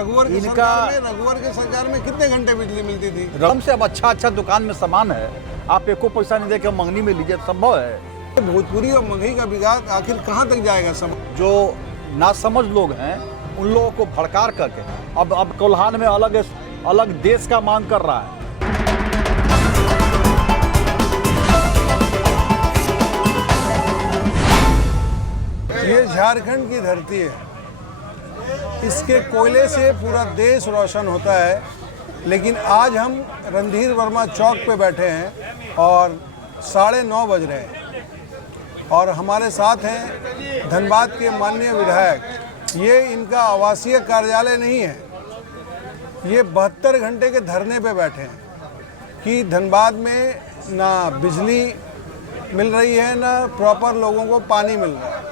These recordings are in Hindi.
रघुवर की सरकार में कितने घंटे बिजली मिलती थी? रकम से अब अच्छा दुकान में सामान है, आप एको पैसा नहीं दे के मंगनी में लीजिए, संभव है? भोजपुरी और मगही का विवाद आखिर कहाँ तक जाएगा? जो नासमझ लोग हैं उन लोगों को भड़कार करके अब कोल्हान में अलग देश का मांग कर रहा है। ये झारखंड की धरती है, इसके कोयले से पूरा देश रोशन होता है। लेकिन आज हम रणधीर वर्मा चौक पे बैठे हैं और 9:30 बज रहे हैं और हमारे साथ हैं धनबाद के माननीय विधायक। ये इनका आवासीय कार्यालय नहीं है, ये 72 घंटे के धरने पे बैठे हैं कि धनबाद में ना बिजली मिल रही है, ना प्रॉपर लोगों को पानी मिल रहा है।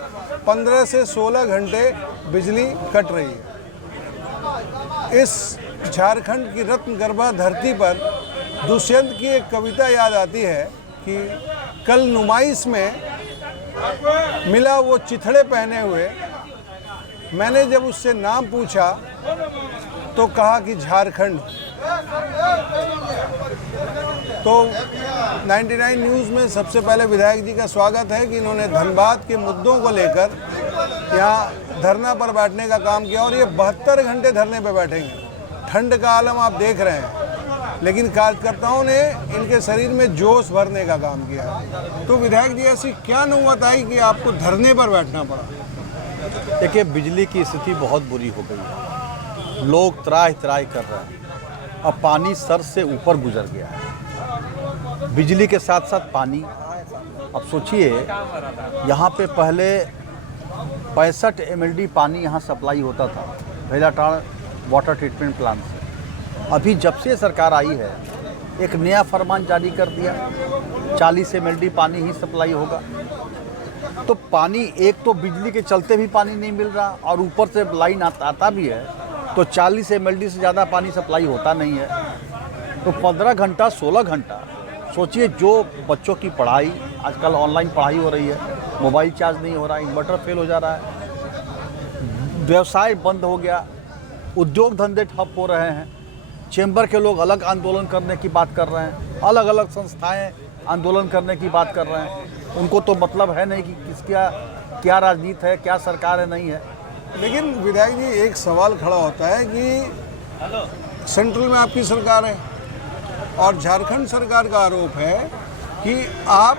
15 से 16 घंटे बिजली कट रही है। इस झारखंड की रत्नगर्भा धरती पर दुष्यंत की एक कविता याद आती है कि कल नुमाइश में मिला वो चिथड़े पहने हुए, मैंने जब उससे नाम पूछा तो कहा कि झारखंड। तो 99 न्यूज़ में सबसे पहले विधायक जी का स्वागत है कि इन्होंने धनबाद के मुद्दों को लेकर यहाँ धरना पर बैठने का काम किया और ये 72 घंटे धरने पर बैठेंगे। ठंड का आलम आप देख रहे हैं, लेकिन कार्यकर्ताओं ने इनके शरीर में जोश भरने का काम किया। तो विधायक जी, ऐसी क्या नौबत आई कि आपको धरने पर बैठना पड़ा? देखिए, बिजली की स्थिति बहुत बुरी हो गई है, लोग त्राही कर रहे हैं। अब पानी सर से ऊपर गुजर गया है, बिजली के साथ साथ पानी। अब सोचिए, यहाँ पे पहले 65 MLD पानी यहाँ सप्लाई होता था भेलाटाड़ वाटर ट्रीटमेंट प्लांट से। अभी जब से सरकार आई है एक नया फरमान जारी कर दिया, 40 MLD पानी ही सप्लाई होगा। तो पानी, एक तो बिजली के चलते भी पानी नहीं मिल रहा और ऊपर से लाइन आता भी है तो 40 MLD से ज़्यादा पानी सप्लाई होता नहीं है। तो 15 घंटा 16 घंटा सोचिए, जो बच्चों की पढ़ाई, आजकल ऑनलाइन पढ़ाई हो रही है, मोबाइल चार्ज नहीं हो रहा है, इन्वर्टर फेल हो जा रहा है, व्यवसाय बंद हो गया, उद्योग धंधे ठप हो रहे हैं, चैम्बर के लोग अलग आंदोलन करने की बात कर रहे हैं, अलग अलग संस्थाएं आंदोलन करने की बात कर रहे हैं। उनको तो मतलब है नहीं कि किसका क्या राजनीति है, क्या सरकार है, नहीं है। लेकिन विधायक जी, एक सवाल खड़ा होता है कि सेंट्रल में आपकी सरकार है और झारखंड सरकार का आरोप है कि आप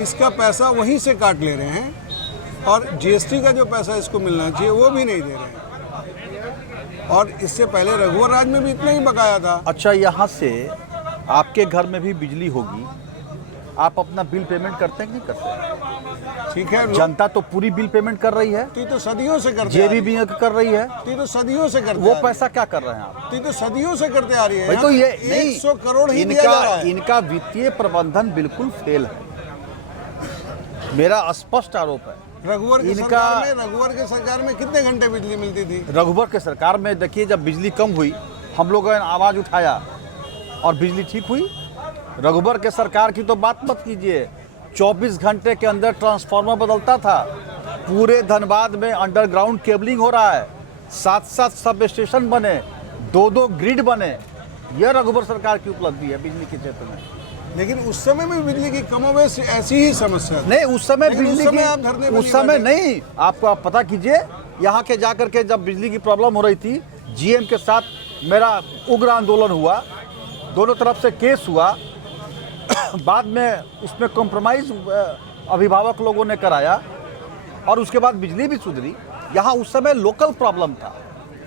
इसका पैसा वहीं से काट ले रहे हैं और GST का जो पैसा इसको मिलना चाहिए वो भी नहीं दे रहे हैं। और इससे पहले रघुवर राज में भी इतना ही बकाया था। अच्छा, यहाँ से आपके घर में भी बिजली होगी, आप अपना बिल पेमेंट करते हैं कि नहीं करते? ठीक है, जनता तो पूरी बिल पेमेंट कर रही है, तो सदियों से करते JBB कर रही है, तो सदियों से करते। वो पैसा क्या कर रहे हैं आप? तो सदियों से करते आ रही है। भाई, तो ये 100 करोड़ ही दिया जा रहा है। इनका वित्तीय प्रबंधन बिल्कुल फेल है, मेरा स्पष्ट आरोप है। रघुवर की सरकार में कितने घंटे बिजली मिलती थी? रघुवर के सरकार में देखिए, जब बिजली कम हुई हम लोगों ने आवाज़ उठाया और बिजली ठीक हुई। रघुवर के सरकार की तो बात मत कीजिए, 24 घंटे के अंदर ट्रांसफार्मर बदलता था, पूरे धनबाद में अंडरग्राउंड केबलिंग हो रहा है, 7 सब स्टेशन बने, 2 ग्रिड बने। यह रघुवर सरकार की उपलब्धि है बिजली के क्षेत्र में। लेकिन उस समय में बिजली की कमोबेश ऐसी ही समस्या नहीं, उस समय बिजली की उस समय नहीं, आपको आप पता कीजिए, यहाँ के जाकर के जब बिजली की प्रॉब्लम हो रही थी, GM के साथ मेरा उग्र आंदोलन हुआ, दोनों तरफ से केस हुआ, बाद में उसमें कॉम्प्रोमाइज़ अभिभावक लोगों ने कराया और उसके बाद बिजली भी सुधरी। यहाँ उस समय लोकल प्रॉब्लम था।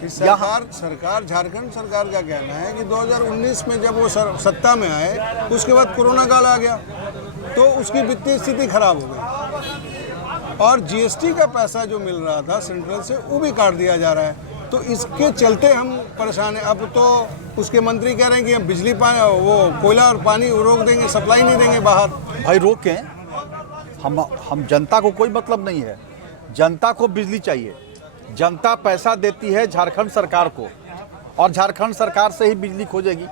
सरकार झारखंड सरकार का कहना है कि 2019 में जब वो सत्ता में आए, उसके बाद कोरोना काल आ गया तो उसकी वित्तीय स्थिति खराब हो गई और GST का पैसा जो मिल रहा था सेंट्रल से वो भी काट दिया जा रहा है। तो इसके चलते हम परेशान हैं। अब तो उसके मंत्री कह रहे हैं कि हम बिजली वो कोयला और पानी रोक देंगे, सप्लाई नहीं देंगे बाहर। भाई रोकें, हम जनता को कोई मतलब नहीं है, जनता को बिजली चाहिए। जनता पैसा देती है झारखंड सरकार को और झारखंड सरकार से ही बिजली खोजेगी।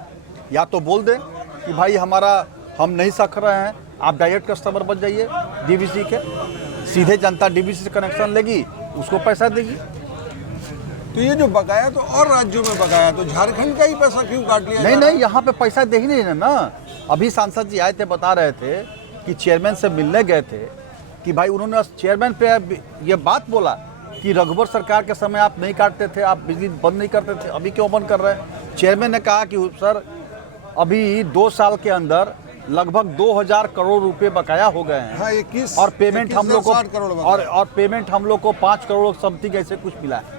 या तो बोल दें कि भाई हम नहीं सक रहे हैं, आप डायरेक्ट कस्टमर बन जाइए DVC के, सीधे जनता DVC से कनेक्शन लेगी, उसको पैसा देगी। तो ये जो बकाया तो और राज्यों में बकाया, तो झारखंड का ही पैसा क्यों काट लिया? नहीं नहीं, यहाँ पे पैसा दे ही नहीं है ना। अभी सांसद जी आए थे, बता रहे थे कि चेयरमैन से मिलने गए थे कि भाई उन्होंने चेयरमैन पे ये बात बोला कि रघुवर सरकार के समय आप नहीं काटते थे, आप बिजली बंद नहीं करते थे, अभी क्यों बंद कर रहे हैं? चेयरमैन ने कहा कि सर अभी 2 साल के अंदर लगभग 2000 करोड़ रुपए बकाया हो गए हैं। हाँ, 21 और पेमेंट हम लोग को 60 करोड़ बकाया। और पेमेंट हम लोग को 5 करोड़ समथिंग ऐसे कुछ मिला है।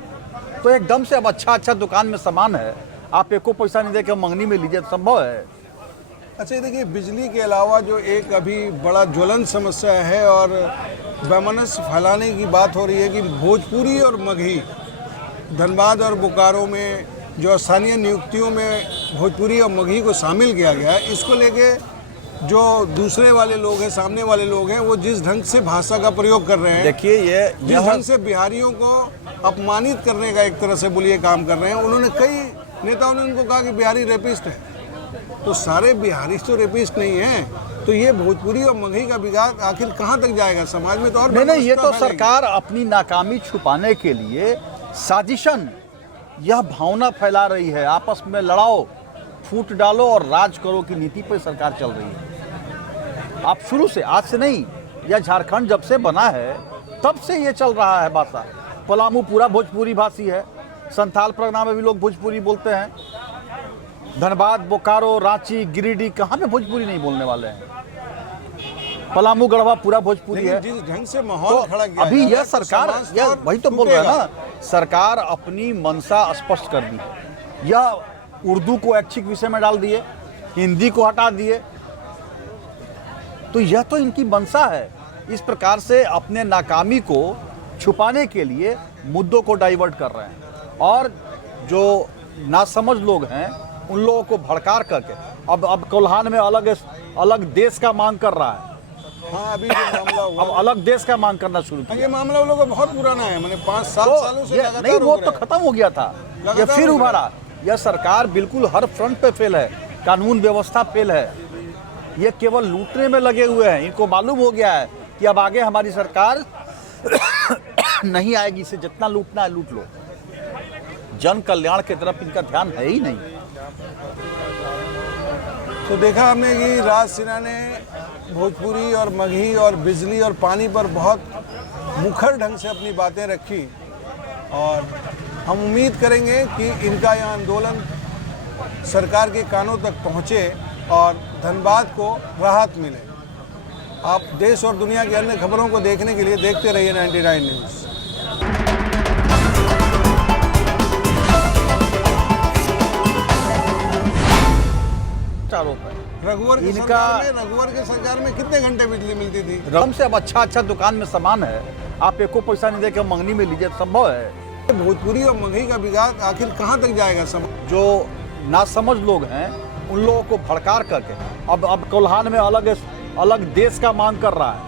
तो एकदम से अब अच्छा दुकान में सामान है, आप एको पैसा नहीं दे के मंगनी में लीजिए, संभव है? अच्छा, ये देखिए, बिजली के अलावा जो एक अभी बड़ा ज्वलंत समस्या है और वैमनस्य फैलाने की बात हो रही है कि भोजपुरी और मगही, धनबाद और बोकारो में जो स्थानीय नियुक्तियों में भोजपुरी और मगही को शामिल किया गया है, इसको लेके जो दूसरे वाले लोग हैं, सामने वाले लोग हैं, वो जिस ढंग से भाषा का प्रयोग कर रहे हैं, देखिए जिस ढंग से बिहारियों को अपमानित करने का एक तरह से बोलिए काम कर रहे हैं। उन्होंने कई नेताओं ने उनको कहा कि बिहारी रेपिस्ट है, तो सारे बिहारी तो रेपिस्ट नहीं हैं। तो ये भोजपुरी और मगही का बिगाड़ आखिर कहाँ तक जाएगा समाज में? तो और नहीं, ये तो सरकार अपनी नाकामी छुपाने के लिए साजिशन यह भावना फैला रही है, आपस में लड़ाओ, फूट डालो और राज करो की नीति पर सरकार चल रही है। आप शुरू से, आज से नहीं, यह झारखंड जब से बना है तब से ये चल रहा है भाषा। पलामू पूरा भोजपुरी भाषी है, संथाल परगना में भी लोग भोजपुरी बोलते हैं, धनबाद, बोकारो, रांची, गिरिडीह, कहाँ पे भोजपुरी नहीं बोलने वाले हैं? पलामू, गढ़वा पूरा भोजपुरी है। जिस ढंग से माहौल खड़ा तो किया अभी है, यह सरकार, तो यह वही तो बोल रहे हैं टूटेगा। ना, सरकार अपनी मंशा स्पष्ट कर दी है। यह उर्दू को ऐच्छिक विषय में डाल दिए, हिंदी को हटा दिए, तो यह तो इनकी मंशा है। इस प्रकार से अपने नाकामी को छुपाने के लिए मुद्दों को डाइवर्ट कर रहे हैं और जो नासमझ लोग हैं उन लोगों को भड़कार करके अब कोल्हान में अलग देश का मांग कर रहा है। हाँ, अभी जो मामला हुआ, अब अलग देश का मांग करना शुरू किया। ये मामला उन लोगों का बहुत पुराना है, मैंने 5-7 तो सालों से ये लगातार नहीं, वो हो तो रहा है। खत्म हो गया था, ये लगातार फिर हो रहा उभरा। यह सरकार बिल्कुल हर फ्रंट पे फेल है, कानून व्यवस्था फेल है, ये केवल लूटने में लगे हुए हैं। इनको मालूम हो गया है कि अब आगे हमारी सरकार नहीं आएगी, इसे जितना लूटना है लूट लो। जन कल्याण की तरफ इनका ध्यान है ही नहीं। तो देखा हमने कि राज सिन्हा ने भोजपुरी और मगही और बिजली और पानी पर बहुत मुखर ढंग से अपनी बातें रखी और हम उम्मीद करेंगे कि इनका यह आंदोलन सरकार के कानों तक पहुँचे और धनबाद को राहत मिले। आप देश और दुनिया की अन्य खबरों को देखने के लिए देखते रहिए 99 न्यूज़। आरोप है रघुवर की इनका- सरकार में कितने घंटे बिजली मिलती थी? रकम से अब अच्छा दुकान में सामान है, आप एको पैसा नहीं दे के मंगनी में लीजिए, संभव है? भोजपुरी और मगही का बिगाड़ आखिर कहाँ तक जाएगा समाज? जो नासमझ लोग हैं उन लोगों को भड़कार करके अब कोल्हान में अलग देश का मांग कर रहा है।